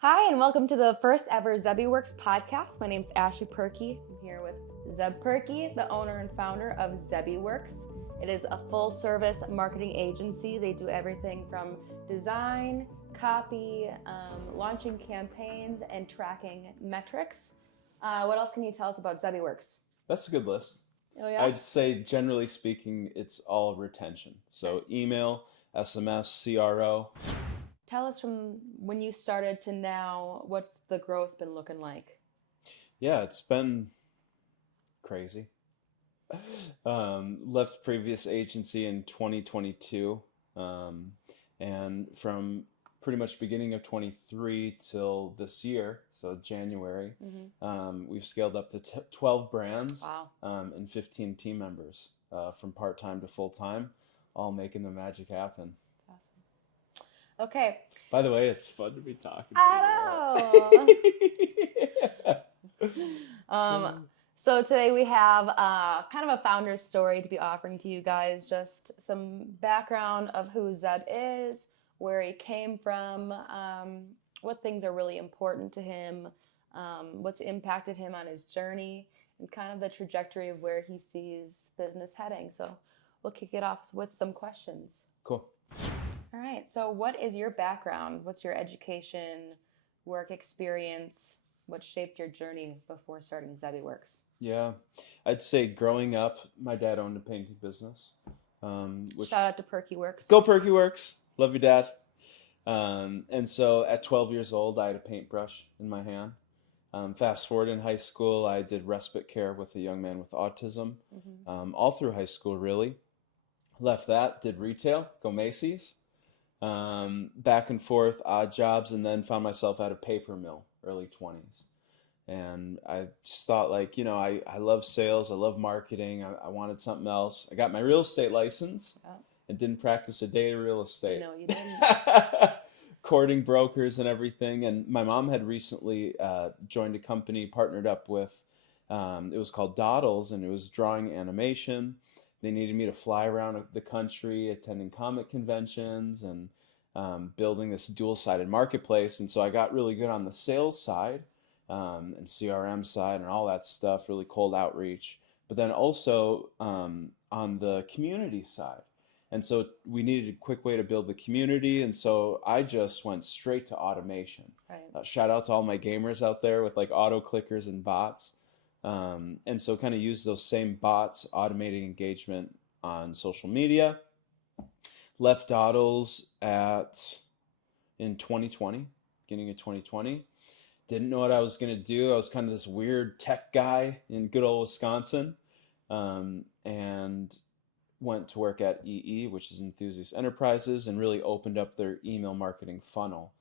Hi, and welcome to the first ever zebbie.works podcast. My name's Ashley Perky. I'm here with Zeb Perky, the owner and founder of zebbie.works. It is a full-service marketing agency. They do everything from design, copy, launching campaigns, and tracking metrics. What else can you tell us about zebbie.works? That's a good list. Oh yeah? I'd say, generally speaking, it's all retention. So email, SMS, CRO. Tell us from when you started to now, what's the growth been looking like? Yeah, it's been crazy. Left previous agency in 2022. And from pretty much beginning of 23 till this year, so January, we've scaled up to 12 brands. Wow. And 15 team members, from part-time to full-time, all making the magic happen. Awesome. Okay. By the way, it's fun to be talking to I know. So today we have kind of a founder's story to be offering to you guys. Just some background of who Zeb is, where he came from, what things are really important to him, what's impacted him on his journey, and kind of the trajectory of where he sees business heading. So we'll kick it off with some questions. Cool. All right. So what is your background? What's your education, work experience? What shaped your journey before starting zebbie.works? Yeah, I'd say growing up, my dad owned a painting business. Shout out to Perky Works. Go Perky Works. Love your dad. And so at 12 years old, I had a paintbrush in my hand. Fast forward in high school, I did respite care with a young man with autism, all through high school, really. Left that, did retail, go Macy's, back and forth, odd jobs, and then found myself at a paper mill, early 20s. And I just thought, I love sales, I love marketing, I wanted something else. I got my real estate license and didn't practice a day of real estate. No, you didn't. Courting brokers and everything. And my mom had recently joined a company, partnered up with, it was called Doddles, and it was drawing animation. They needed me to fly around the country, attending comic conventions and building this dual-sided marketplace. And so I got really good on the sales side and CRM side and all that stuff, really cold outreach. But then also on the community side. And so we needed a quick way to build the community. And so I just went straight to automation. Right. Shout out to all my gamers out there with like auto clickers and bots. And so kind of use those same bots, automating engagement on social media. Left Doddles in 2020, beginning of 2020. Didn't know what I was going to do. I was kind of this weird tech guy in good old Wisconsin, and went to work at EE, which is Enthusiast Enterprises, and really opened up their email marketing funnel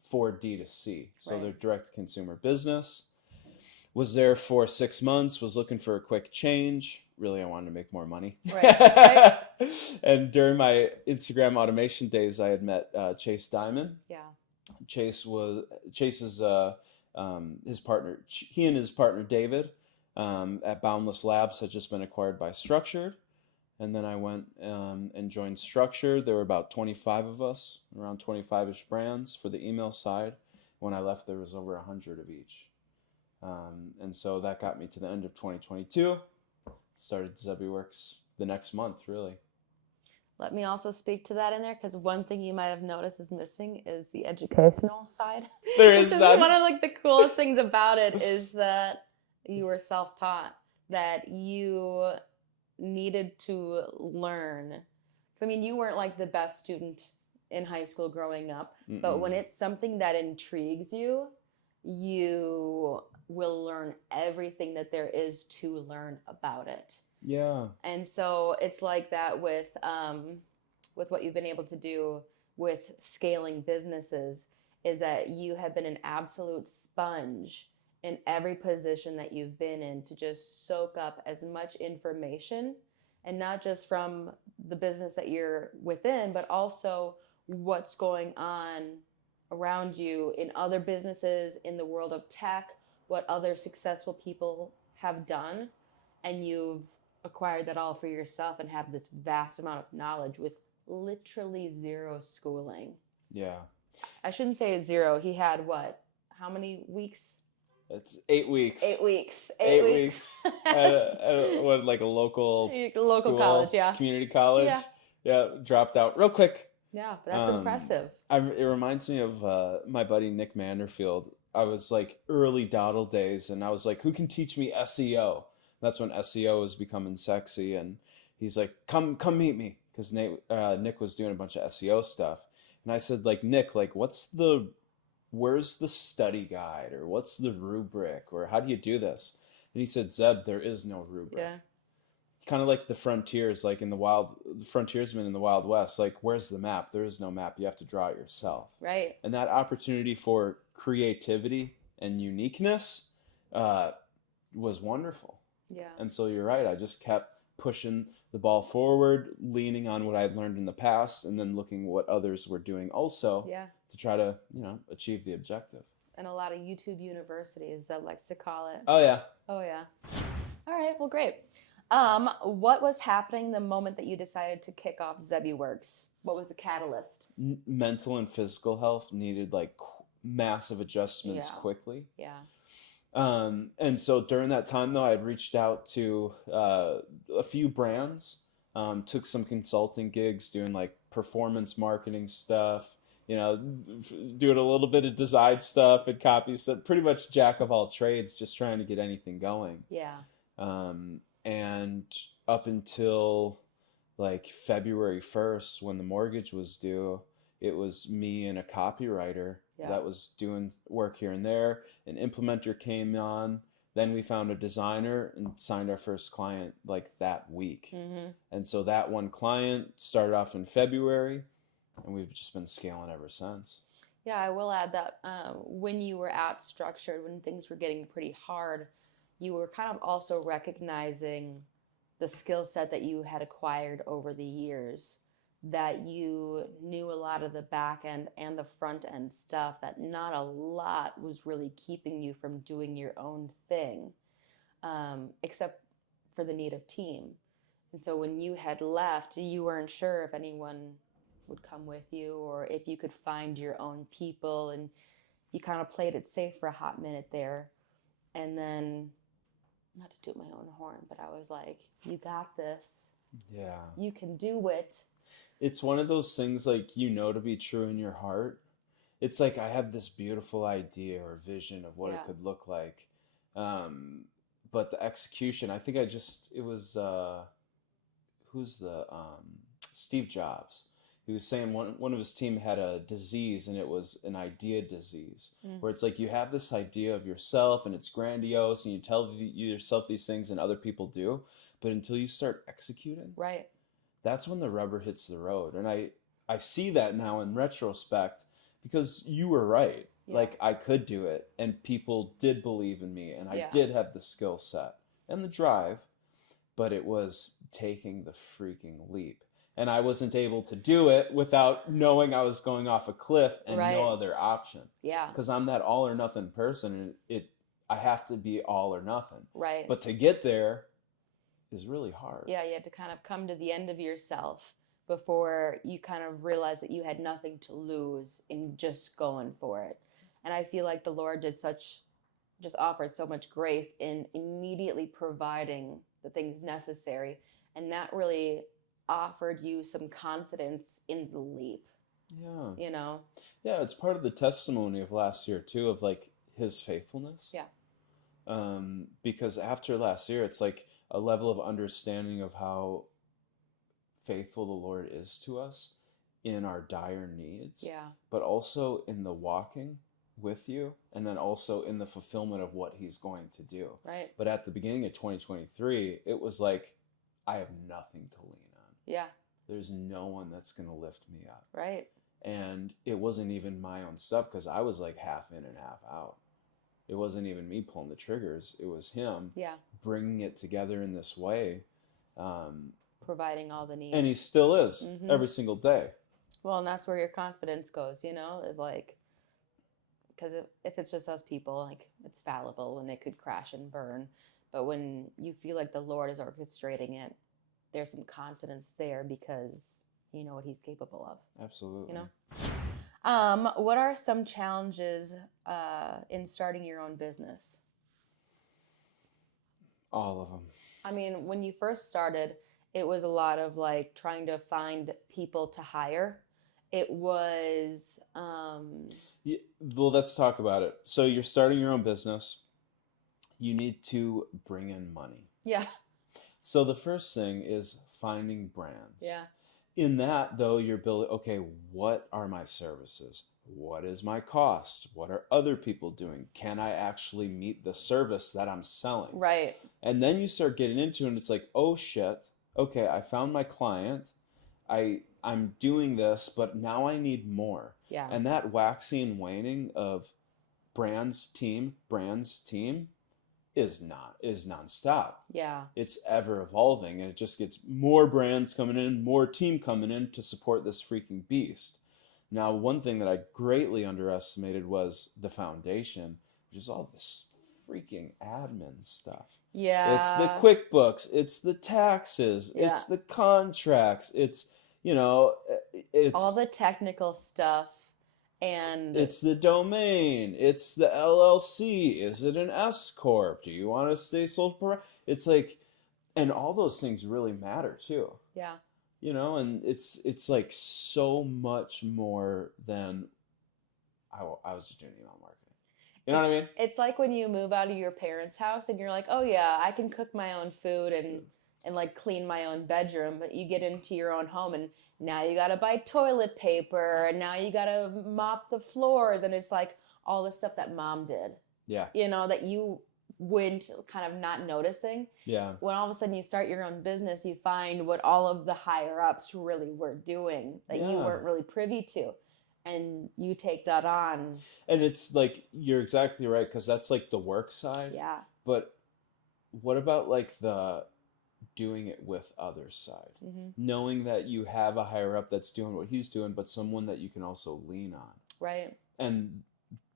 for D2C. So their direct-to-consumer business. Was there for 6 months, was looking for a quick change. Really, I wanted to make more money. Right. And during my Instagram automation days, I had met Chase Diamond. Yeah. Chase's his partner. He and his partner David at Boundless Labs had just been acquired by Structured, and then I went and joined Structured. There were about 25 of us, around 25-ish brands for the email side. When I left, there was over 100 of each, and so that got me to the end of 2022. Started zebbie.works the next month, really. Let me also speak to that in there, because one thing you might have noticed is missing is the educational side. There is none. One of the coolest things about it is that you were self-taught, that you needed to learn. I mean, you weren't like the best student in high school growing up, but when it's something that intrigues you, you will learn everything that there is to learn about it. Yeah. And so it's like that with what you've been able to do with scaling businesses, is that you have been an absolute sponge in every position that you've been in to just soak up as much information, and not just from the business that you're within, but also what's going on around you in other businesses, in the world of tech, what other successful people have done, and you've acquired that all for yourself and have this vast amount of knowledge with literally zero schooling. Yeah. I shouldn't say 0. He had what? How many weeks? It's 8 weeks. 8 weeks. 8 weeks what, like a local Local college, school, yeah. community college. Yeah. Yeah, dropped out real quick. Yeah, but that's impressive. It reminds me of my buddy Nick Manderfield. I was like early Dawdle days, and I was like, who can teach me SEO? That's when SEO was becoming sexy, and he's like, come meet me, because Nick was doing a bunch of SEO stuff, and I said, like, Nick, like, where's the study guide, or what's the rubric, or how do you do this? And he said, Zeb, there is no rubric. Yeah. Kind of like the frontiers, like the frontiersmen in the Wild West. Like, where's the map? There is no map. You have to draw it yourself. Right. And that opportunity for creativity and uniqueness was wonderful. Yeah. And so you're right. I just kept pushing the ball forward, leaning on what I'd learned in the past, and then looking what others were doing also to try to, achieve the objective. And a lot of YouTube universities that likes to call it. Oh, yeah. Oh, yeah. All right. Well, great. What was happening the moment that you decided to kick off zebbie.works? What was the catalyst? Mental and physical health needed like massive adjustments quickly. Yeah. And so during that time, though, I had reached out to a few brands, took some consulting gigs doing like performance marketing stuff, doing a little bit of design stuff and copy stuff, pretty much jack of all trades, just trying to get anything going. Yeah. And up until like February 1st, when the mortgage was due, it was me and a copywriter that was doing work here and there. An implementer came on. Then we found a designer and signed our first client like that week. Mm-hmm. And so that one client started off in February, and we've just been scaling ever since. Yeah, I will add that when you were at Structured, when things were getting pretty hard, you were kind of also recognizing the skill set that you had acquired over the years, that you knew a lot of the back end and the front end stuff, that not a lot was really keeping you from doing your own thing, except for the need of team. And so when you had left, you weren't sure if anyone would come with you or if you could find your own people, and you kind of played it safe for a hot minute there. And then, not to toot my own horn, but I was like, you got this. Yeah. You can do it. It's one of those things like, to be true in your heart. It's like, I have this beautiful idea or vision of what it could look like. But the execution, I think it was, Steve Jobs. He was saying one of his team had a disease, and it was an idea disease, where it's like you have this idea of yourself and it's grandiose and you tell yourself these things and other people do, but until you start executing, right, that's when the rubber hits the road. And I see that now in retrospect, because you were right. Yeah. Like, I could do it, and people did believe in me, and I did have the skill set and the drive, but it was taking the freaking leap. And I wasn't able to do it without knowing I was going off a cliff and no other option. Yeah. Because I'm that all or nothing person, and I have to be all or nothing. Right. But to get there is really hard. Yeah, you had to kind of come to the end of yourself before you kind of realized that you had nothing to lose in just going for it. And I feel like the Lord just offered so much grace in immediately providing the things necessary. And that really offered you some confidence in the leap. Yeah. Yeah, it's part of the testimony of last year too, of like his faithfulness. Yeah. Because after last year, it's like a level of understanding of how faithful the Lord is to us in our dire needs. Yeah. But also in the walking with you, and then also in the fulfillment of what he's going to do. Right. But at the beginning of 2023, it was like, I have nothing to lean on. Yeah. There's no one that's going to lift me up. Right. And it wasn't even my own stuff, because I was like half in and half out. It wasn't even me pulling the triggers. It was him bringing it together in this way. Providing all the needs. And he still is every single day. Well, and that's where your confidence goes, like, because if it's just us people, like, it's fallible and it could crash and burn. But when you feel like the Lord is orchestrating it, there's some confidence there because you know what he's capable of. Absolutely. What are some challenges in starting your own business? All of them. I mean, when you first started, it was a lot of like trying to find people to hire. It was, Yeah, well, let's talk about it. So you're starting your own business. You need to bring in money. yeah, So the first thing is finding brands. yeah, In that, though, you're building, okay, what are my services? What is my cost? What are other people doing? Can I actually meet the service that I'm selling? right. And then you start getting into it and it's like, oh shit, okay, I found my client. I'm doing this, but now I need more. Yeah, And that waxing and waning of brands team is nonstop. yeah, It's ever evolving and it just gets more brands coming in, more team coming in to support this freaking beast. Now, one thing that I greatly underestimated was the foundation, which is all this freaking admin stuff. It's the yeah, QuickBooks, it's the taxes, yeah. it's the contracts, it's you know, All it's the technical stuff and it's the domain, it's the LLC. Is it an S corp? Do you want to stay sole proprietor? It's like, and all those things really matter too. yeah. And it's like so much more than I was just doing email marketing. You know It, what I mean? it's like when you move out of your parents' house and you're like, "Oh yeah, I can cook my own food and like clean my own bedroom," but you get into your own home and now you got to buy toilet paper and now you got to mop the floors and it's like all the stuff that mom did. Yeah, That you went kind of not noticing. yeah, When all of a sudden you start your own business, you find what all of the higher ups really were doing that you yeah. weren't really privy to. And you take that on. And it's like you're exactly right because that's like the work side. Yeah. But what about like the doing it with others side? Hmm. Knowing that you have a higher up that's doing what he's doing, but someone that you can also lean on. Right. And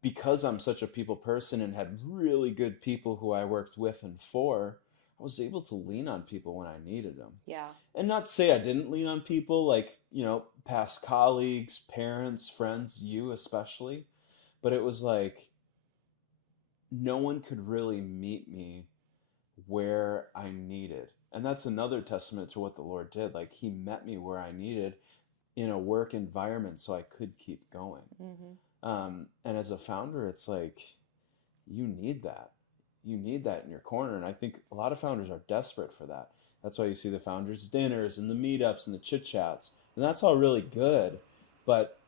because I'm such a people person and had really good people who I worked with and for, I was able to lean on people when I needed them. Yeah. And not to say I didn't lean on people like, past colleagues, parents, friends, you especially, but it was like no one could really meet me where I needed. And that's another testament to what the Lord did. Like he met me where I needed in a work environment so I could keep going. Hmm. And as a founder, it's like you need that. You need that in your corner. And I think a lot of founders are desperate for that. That's why you see the founders' dinners and the meetups and the chit chats. And that's all really good. But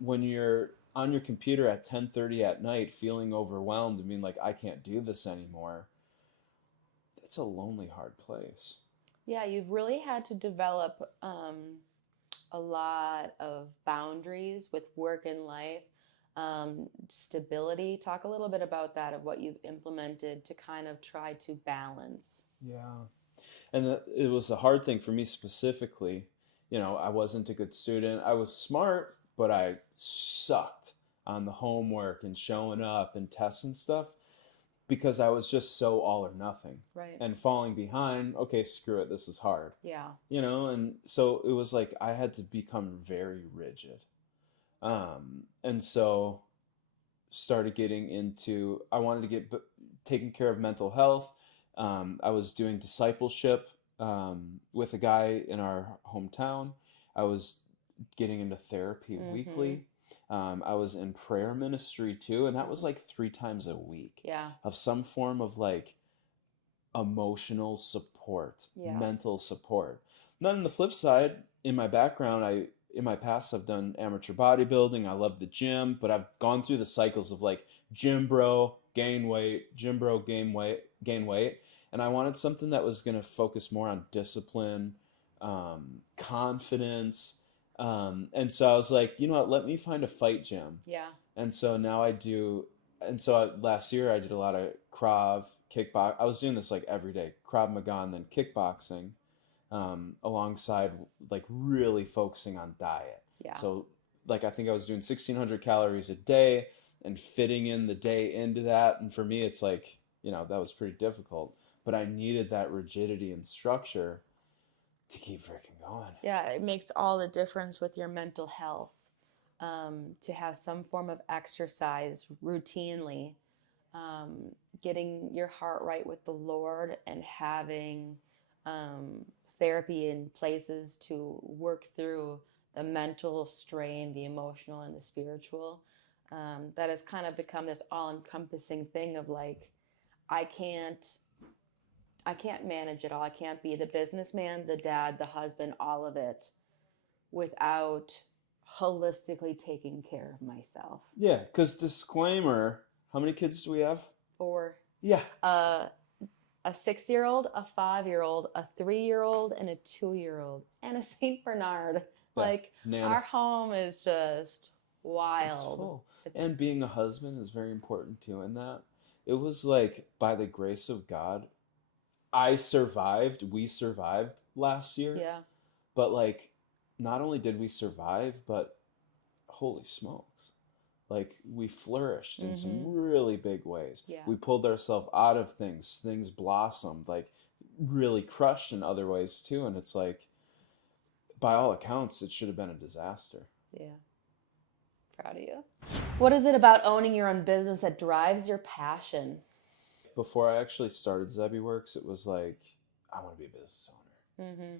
when you're on your computer at 10:30 at night feeling overwhelmed and being like, I can't do this anymore, it's a lonely, hard place. Yeah, you've really had to develop a lot of boundaries with work and life, stability. Talk a little bit about that, of what you've implemented to kind of try to balance. Yeah. And it was a hard thing for me specifically. I wasn't a good student. I was smart, but I sucked on the homework and showing up and tests and stuff because I was just so all or nothing. Right. And falling behind, okay, screw it, this is hard. Yeah. And so it was like I had to become very rigid. And so started getting into, I wanted to get taking care of mental health. I was doing discipleship with a guy in our hometown. I was getting into therapy weekly. I was in prayer ministry too, and that was like 3 times a week. Yeah. Of some form of like emotional support, Yeah. mental support. Then on the flip side, in my background, in my past I've done amateur bodybuilding. I love the gym, but I've gone through the cycles of like gym bro, gain weight, gym bro, gain weight. And I wanted something that was going to focus more on discipline, confidence. And so I was like, you know what, let me find a fight gym. Yeah. And so now I do, and so last year I did a lot of Krav, kickbox. I was doing this like every day, Krav Maga and then kickboxing, alongside like really focusing on diet. Yeah. So like I think I was doing 1,600 calories a day and fitting in the day into that. And for me, it's like, that was pretty difficult. But I needed that rigidity and structure to keep freaking going. Yeah, it makes all the difference with your mental health. to have some form of exercise routinely, getting your heart right with the Lord, and having therapy in places to work through the mental strain, the emotional, and the spiritual. That has kind of become this all-encompassing thing of like, I can't I can't manage it all. I can't be the businessman, the dad, the husband, all of it without holistically taking care of myself. Yeah, because disclaimer, how many kids do we have? Or Yeah. a 6-year-old, a 5-year-old, a 3-year-old, and a 2-year-old, and a Saint Bernard. Yeah. Like, Nana. our home is just wild. It's full. And being a husband is very important too in that. It was like, by the grace of God, we survived last year. Yeah. But like, not only did we survive, but holy smokes. Like, we flourished in some really big ways. Yeah. We pulled ourselves out of things. Things blossomed, like really crushed in other ways too. And it's like, by all accounts, it should have been a disaster. Yeah. Proud of you. What is it about owning your own business that drives your passion? Before I actually started zebbie.works, it was like, I want to be a business owner.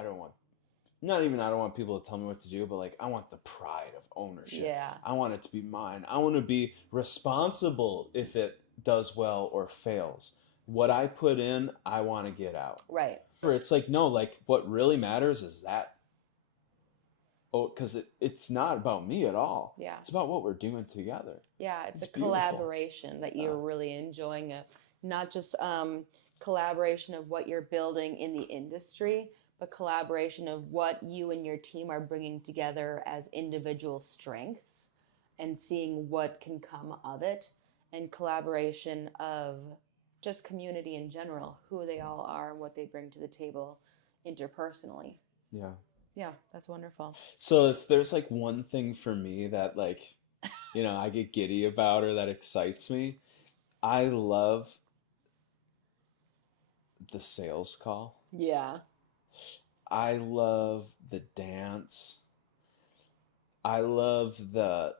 I don't want people to tell me what to do, but like, I want the pride of ownership. Yeah. I want it to be mine. I want to be responsible if it does well or fails. What I put in, I want to get out. Right. It's like, no, like, what really matters is that. Oh, because it's not about me at all. Yeah. It's about what we're doing together. Yeah, it's a beautiful. collaboration that you're really enjoying. Not just collaboration of what you're building in the industry, but collaboration of what you and your team are bringing together as individual strengths and seeing what can come of it, and collaboration of just community in general, who they all are and what they bring to the table interpersonally. Yeah. Yeah, that's wonderful. So if there's like one thing for me that like, I get giddy about or that excites me, I love the sales call. Yeah. I love the dance. I love the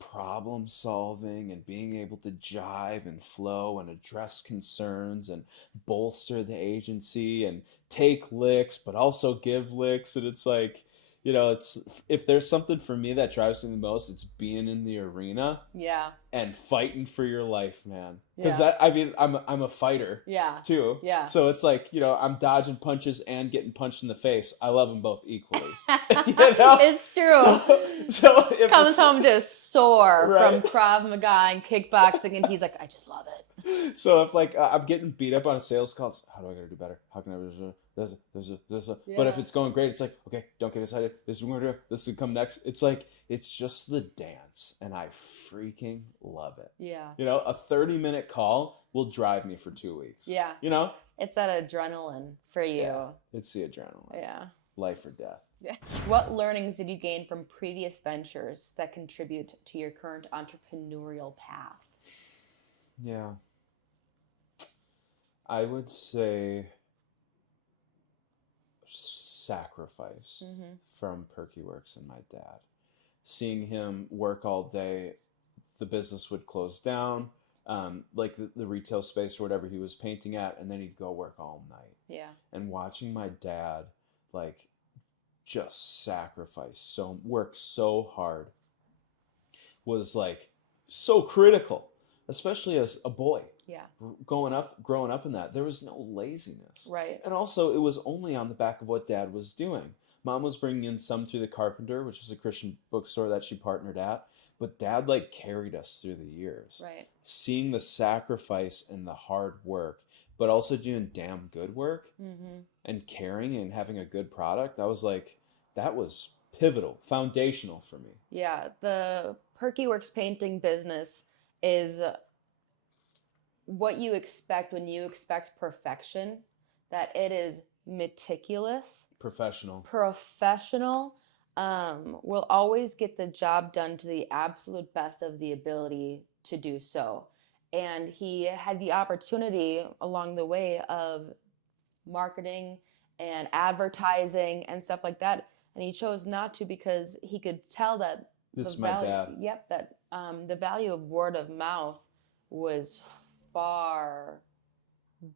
problem solving and being able to jive and flow and address concerns and bolster the agency and take licks, but also give licks. And it's like, it's, if there's something for me that drives me the most, it's being in the arena. Yeah. And fighting for your life, man. Yeah. Because I'm a fighter. Yeah. Too. Yeah. So it's like, I'm dodging punches and getting punched in the face. I love them both equally. It's true. So if comes home just sore right. from Krav Maga and kickboxing, and he's like, I just love it. So if like I'm getting beat up on a sales call, it's, how do I gotta do better? How can I do this? Yeah. But if it's going great, it's like, okay, don't get excited. This is what we're gonna do. This will come next. It's like, it's just the dance, and I freaking love it. Yeah. A 30-minute call will drive me for 2 weeks. Yeah. It's that adrenaline for you. Yeah, it's the adrenaline. Yeah. Life or death. Yeah. What learnings did you gain from previous ventures that contribute to your current entrepreneurial path? Yeah. I would say sacrifice from PerkyWorks and my dad. Seeing him work all day, the business would close down, like the retail space or whatever he was painting at, and then he'd go work all night. Yeah. And watching my dad, like, just work so hard was like so critical, especially as a boy. Yeah. Growing up in that, there was no laziness. Right. And also, it was only on the back of what Dad was doing. Mom was bringing in some through the Carpenter, which was a Christian bookstore that she partnered at. But Dad, like, carried us through the years. Right. Seeing the sacrifice and the hard work, but also doing damn good work and caring and having a good product, I was like, that was pivotal, foundational for me. Yeah. The PerkyWorks painting business is what you expect when you expect perfection, that it is meticulous, professional, will always get the job done to the absolute best of the ability to do so. And he had the opportunity along the way of marketing and advertising and stuff like that And he chose not to because he could tell that This the is my value, dad. yep, that the value of word of mouth was far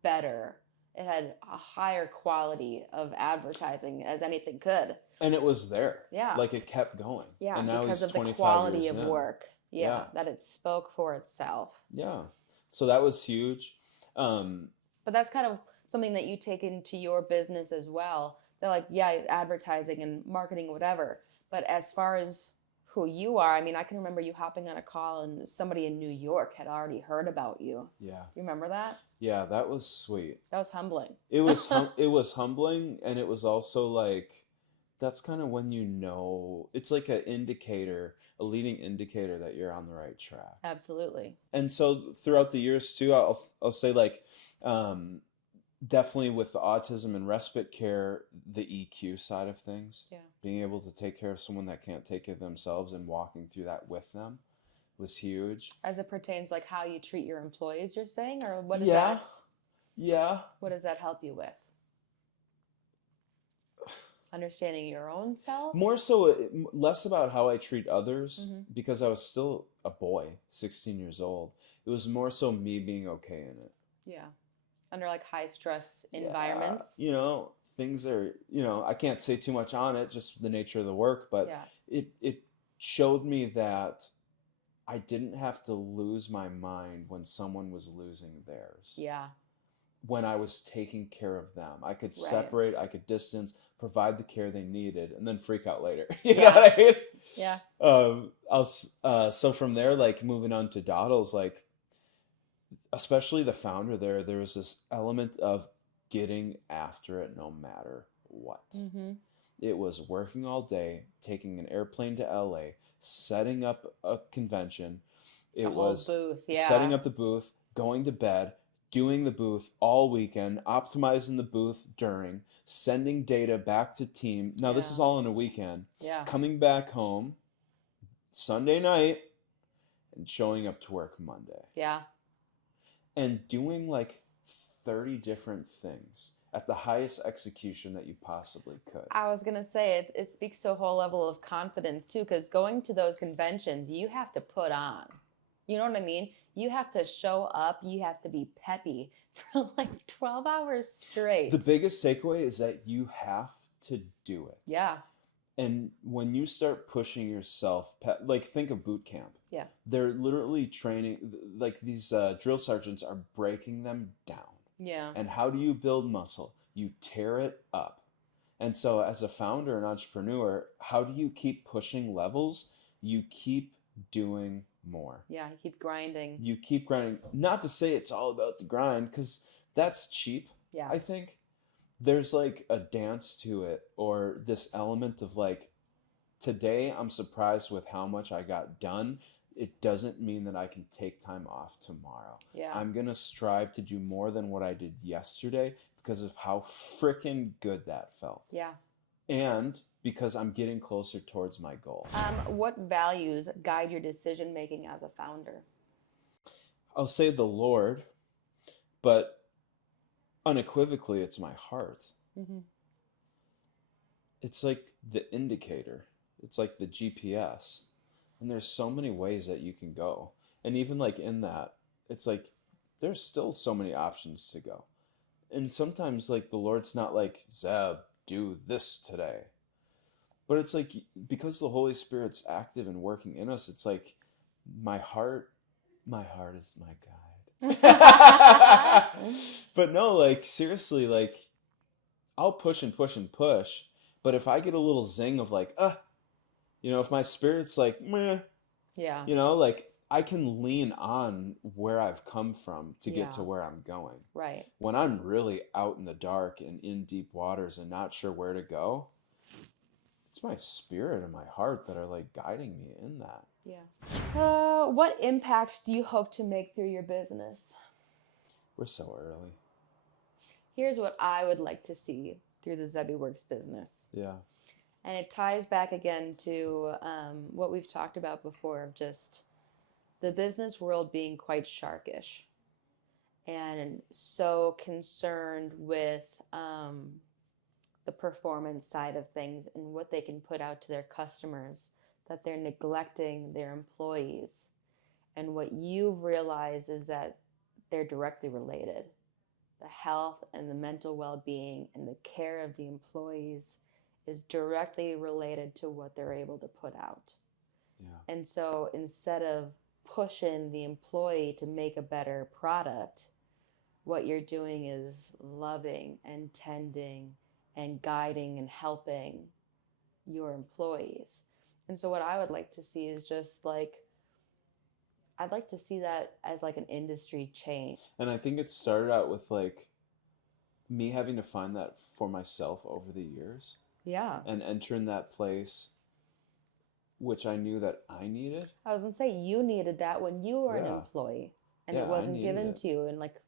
better. It had a higher quality of advertising as anything could. And it was there. Yeah. Like it kept going. Yeah, And now because he's of the 25 quality years of in. work. Yeah, Yeah. that it spoke for itself. Yeah. So that was huge. But that's kind of something that you take into your business as well. They're like, yeah, advertising and marketing, whatever. But as far as who you are, I mean, I can remember you hopping on a call and somebody in New York had already heard about you. Yeah. You remember that? Yeah, that was sweet. That was humbling. It was it was humbling, and it was also like that's kind of when you know it's like an indicator, a leading indicator that you're on the right track. Absolutely. And so throughout the years too, I'll say like definitely with the autism and respite care, the EQ side of things, Yeah. being able to take care of someone that can't take care of themselves and walking through that with them was huge. As it pertains like how you treat your employees, you're saying, or what is Yeah. that? Yeah. What does that help you with? Understanding your own self? More so, less about how I treat others Mhm. because I was still a boy, 16 years old. It was more so me being okay in it. Yeah. Under like high stress Yeah, environments. you know, things are, you know, I can't say too much on it, just the nature of the work, but Yeah. it showed me that I didn't have to lose my mind when someone was losing theirs. Yeah. When I was taking care of them, I could Right. separate, I could distance, provide the care they needed, and then freak out later. You Yeah. know what I mean? Yeah. So from there, like moving on to Doddles, like especially the founder there was this element of getting after it no matter what. Mm-hmm. It was working all day, taking an airplane to LA, setting up a convention. It was booth, yeah. setting up the booth, going to bed, doing the booth all weekend, optimizing the booth during, sending data back to team. Now, this is Yeah. all in a weekend. Yeah. Coming back home Sunday night and showing up to work Monday. Yeah. And doing like 30 different things at the highest execution that you possibly could. I was going to say, it speaks to a whole level of confidence too, because going to those conventions, you have to put on. You know what I mean? You have to show up. You have to be peppy for like 12 hours straight. The biggest takeaway is that you have to do it. Yeah. And when you start pushing yourself, like think of boot camp. Yeah. They're literally training, like these drill sergeants are breaking them down. Yeah. And how do you build muscle? You tear it up. And so as a founder and entrepreneur, how do you keep pushing levels? You keep doing more. Yeah, you keep grinding. You keep grinding. Not to say it's all about the grind, because that's cheap, Yeah. I think. There's like a dance to it, or this element of like, today I'm surprised with how much I got done. It doesn't mean that I can take time off tomorrow. Yeah. I'm going to strive to do more than what I did yesterday because of how freaking good that felt. Yeah. And because I'm getting closer towards my goal. What values guide your decision making as a founder? I'll say the Lord, but unequivocally, it's my heart. Mm-hmm. It's like the indicator. It's like the GPS. And there's so many ways that you can go. And even like in that, it's like there's still so many options to go. And sometimes like the Lord's not like, Zeb, do this today. But it's like because the Holy Spirit's active and working in us, it's like my heart is my guide. But no, like seriously, like I'll push and push and push. But if I get a little zing of like, you know, if my spirit's like, meh, yeah, you know, like I can lean on where I've come from to get to Yeah. where I'm going. right. When I'm really out in the dark and in deep waters and not sure where to go, it's my spirit and my heart that are like guiding me in that. Yeah. What impact do you hope to make through your business? We're so early. Here's what I would like to see through the zebbie.works business. Yeah. And it ties back again to what we've talked about before of just the business world being quite sharkish and so concerned with the performance side of things and what they can put out to their customers, that they're neglecting their employees. And what you've realized is that they're directly related. The health and the mental well-being and the care of the employees is directly related to what they're able to put out. Yeah. And so instead of pushing the employee to make a better product, what you're doing is loving and tending and guiding and helping your employees. And so what I would like to see is just like, I'd like to see that as like an industry change. And I think it started out with like me having to find that for myself over the years Yeah. and entering that place which I knew that I needed. I was going to say, you needed that when you were an Yeah. employee and Yeah, it I wasn't needed given it. to you in like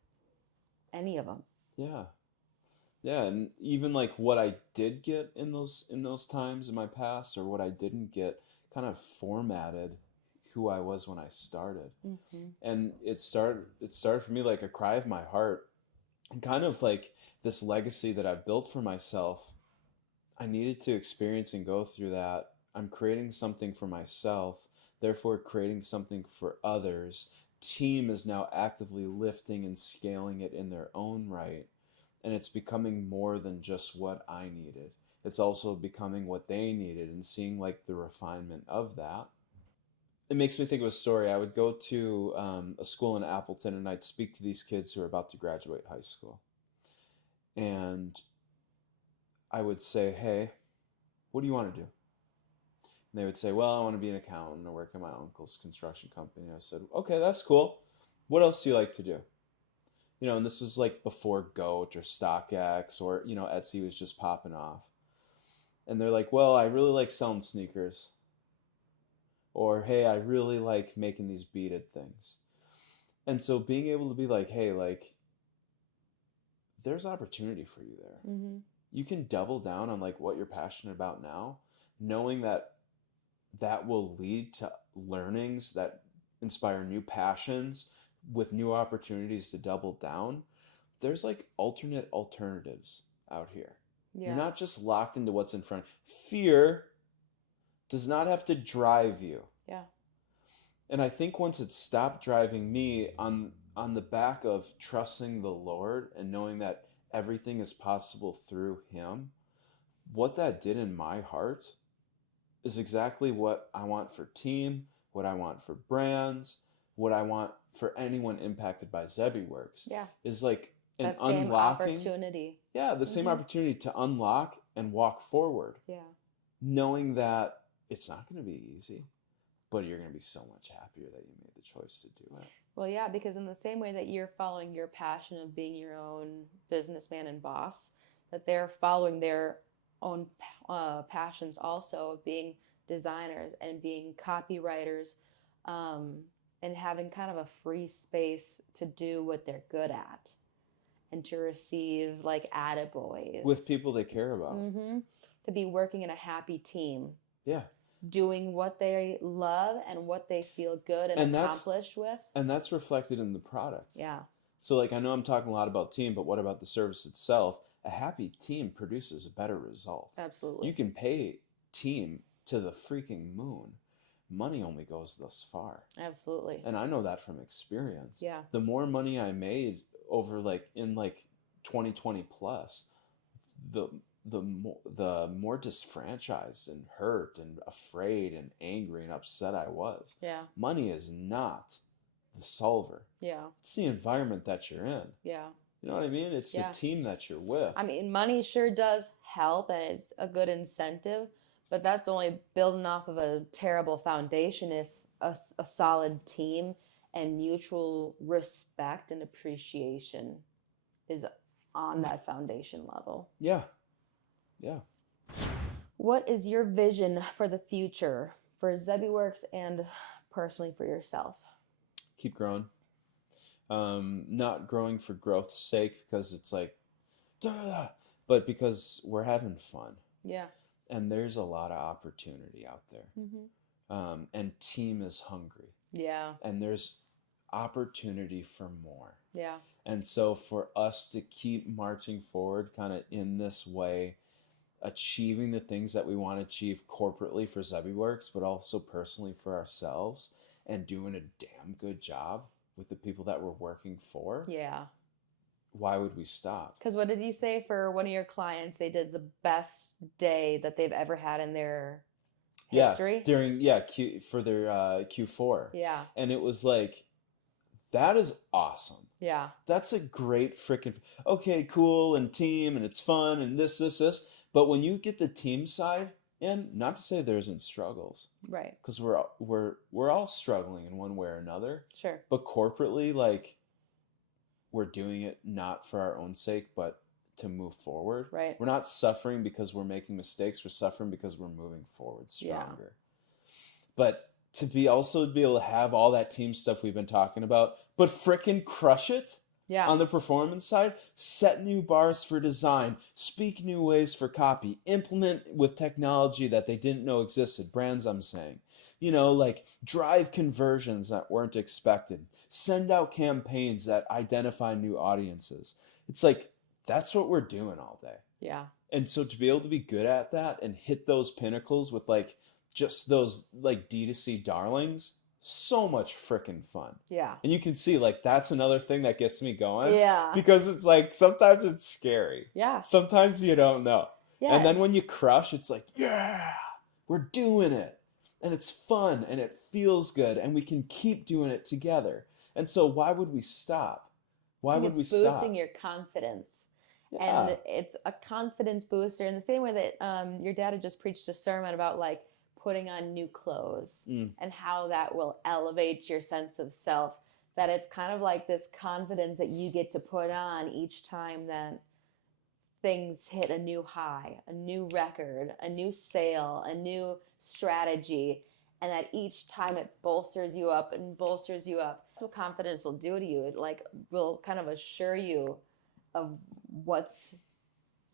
any of them. Yeah. Yeah, and even like what I did get in those times in my past or what I didn't get kind of formatted who I was when I started. Mm-hmm. And it started for me like a cry of my heart and kind of like this legacy that I've built for myself. I needed to experience and go through that. I'm creating something for myself, therefore creating something for others. Team is now actively lifting and scaling it in their own right. And it's becoming more than just what I needed. It's also becoming what they needed and seeing like the refinement of that. It makes me think of a story. I would go to a school in Appleton and I'd speak to these kids who are about to graduate high school. And I would say, hey, what do you want to do? And they would say, well, I want to be an accountant or work in my uncle's construction company. And I said, okay, that's cool. What else do you like to do? And this was like before Goat or StockX or, Etsy was just popping off. And they're like, well, I really like selling sneakers. Or, hey, I really like making these beaded things. And so being able to be like, hey, like, there's opportunity for you there. Mm-hmm. You can double down on like what you're passionate about now, knowing that that will lead to learnings that inspire new passions with new opportunities to double down. There's like alternatives out here. Yeah. You're not just locked into what's in front. Fear does not have to drive you. Yeah. And I think once it stopped driving me on the back of trusting the Lord and knowing that everything is possible through him, what that did in my heart is exactly what I want for team, what I want for brands, what I want for anyone impacted by zebbie.works. Yeah. Is like an that same unlocking opportunity. Yeah, the same opportunity to unlock and walk forward. Yeah. Knowing that it's not going to be easy, but you're going to be so much happier that you made the choice to do it. Well, yeah, because in the same way that you're following your passion of being your own businessman and boss, that they're following their own passions also of being designers and being copywriters, and having kind of a free space to do what they're good at and to receive like attaboys. With people they care about. Mm-hmm. To be working in a happy team. Yeah. Doing what they love and what they feel good and accomplished with. And that's reflected in the product. Yeah. So like I know I'm talking a lot about team, but what about the service itself? A happy team produces a better result. Absolutely. You can pay team to the freaking moon. Money only goes thus far. Absolutely. And I know that from experience. Yeah. The more money I made over like in like 2020 plus, the more disfranchised and hurt and afraid and angry and upset I was. Yeah. Money is not the solver. Yeah. It's the environment that you're in. Yeah. You know what I mean? It's the team that you're with. I mean, money sure does help and it's a good incentive, but that's only building off of a terrible foundation if a solid team and mutual respect and appreciation is on that foundation level. Yeah. Yeah. What is your vision for the future for zebbie.works and personally for yourself? Keep growing. Not growing for growth's sake because it's like, but because we're having fun. Yeah. And there's a lot of opportunity out there. Mm-hmm. And team is hungry. Yeah. And there's opportunity for more. Yeah. And so for us to keep marching forward kind of in this way, achieving the things that we want to achieve corporately for zebbie.works, but also personally for ourselves, and doing a damn good job with the people that we're working for, Yeah. why would we stop? Because what did you say for one of your clients? They did the best day that they've ever had in their history? For their Q4. Yeah. And it was like, that is awesome. Yeah. That's a great freaking, okay, cool, and team, and it's fun, and this. But when you get the team side in, not to say there isn't struggles, Right. because we're all struggling in one way or another. Sure. But corporately, like, we're doing it not for our own sake, but to move forward. Right. We're not suffering because we're making mistakes. We're suffering because we're moving forward stronger. But to be able to have all that team stuff we've been talking about, but frickin' crush it on the performance side, set new bars for design, speak new ways for copy, implement with technology that they didn't know existed, brands I'm saying, like drive conversions that weren't expected, send out campaigns that identify new audiences. It's like, that's what we're doing all day. Yeah. And so to be able to be good at that and hit those pinnacles with like just those like D2C darlings, so much freaking fun. Yeah. And you can see like that's another thing that gets me going. Yeah. Because it's like sometimes it's scary. Yeah. Sometimes you don't know. Yeah. And then when you crush, it's like, yeah, we're doing it. And it's fun and it feels good and we can keep doing it together. And so why would we stop? Why would we stop? It's boosting your confidence. Yeah. And it's a confidence booster in the same way that your dad had just preached a sermon about like putting on new clothes and how that will elevate your sense of self. That it's kind of like this confidence that you get to put on each time that things hit a new high, a new record, a new sale, a new strategy, and that each time it bolsters you up and bolsters you up. That's what confidence will do to you. It like will kind of assure you of what's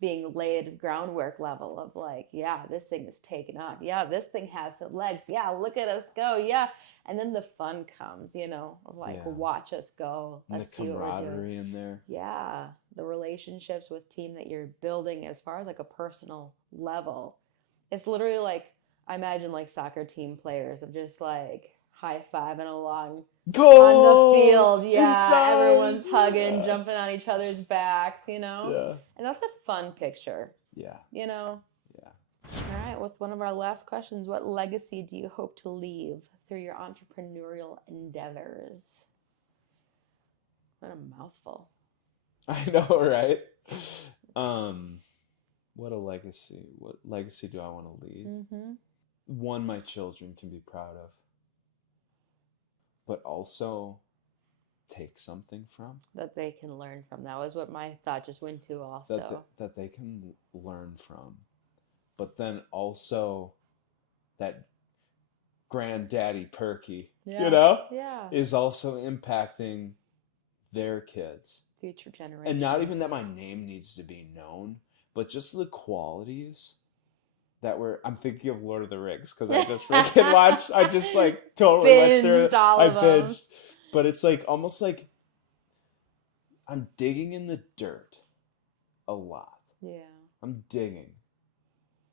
being laid groundwork level of like, yeah, this thing is taken off. Yeah, this thing has some legs. Yeah, look at us go. Yeah. And then the fun comes, of like, watch us go. Let's see what we're doing. In there. Yeah. The relationships with team that you're building as far as like a personal level. It's literally like, I imagine like soccer team players of just like high-fiving along on the field. Yeah, inside, everyone's hugging, jumping on each other's backs, Yeah. And that's a fun picture. Yeah. Yeah. All right, what's one of our last questions? What legacy do you hope to leave through your entrepreneurial endeavors? What a mouthful. I know, right? What a legacy. What legacy do I want to leave? Mm-hmm. One my children can be proud of, but also take something from. That they can learn from. That was what my thought just went to also. That they can learn from. But then also that granddaddy Perky, is also impacting their kids. Future generations. And not even that my name needs to be known, but just the qualities that I'm thinking of Lord of the Rings because I just freaking watched. I just like totally went through it. I binged, but it's like almost like I'm digging in the dirt a lot. Yeah, I'm digging,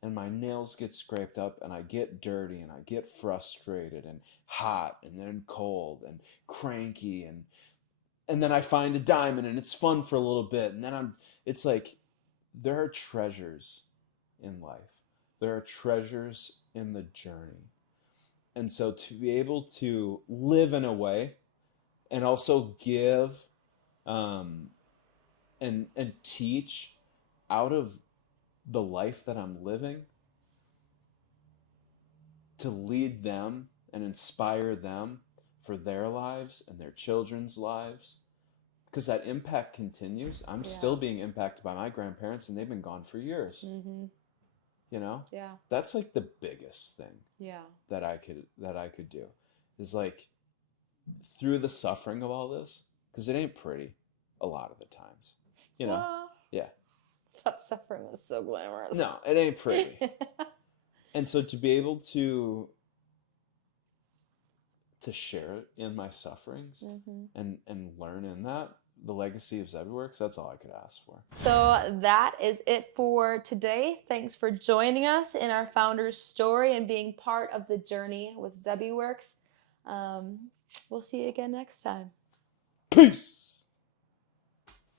and my nails get scraped up, and I get dirty, and I get frustrated, and hot, and then cold, and cranky, and then I find a diamond, and it's fun for a little bit, and then it's like there are treasures in life. There are treasures in the journey. And so to be able to live in a way and also give and teach out of the life that I'm living, to lead them and inspire them for their lives and their children's lives, because that impact continues. I'm still being impacted by my grandparents, and they've been gone for years. Mm-hmm. Yeah, that's like the biggest thing that I could do is like through the suffering of all this, because it ain't pretty a lot of the times, yeah, that suffering was so glamorous. No, it ain't pretty. And so to be able to share it in my sufferings, mm-hmm. and learn in that, the legacy of zebbie.works. That's all I could ask for. So that is it for today. Thanks for joining us in our founder's story and being part of the journey with zebbie.works. We'll see you again next time. Peace.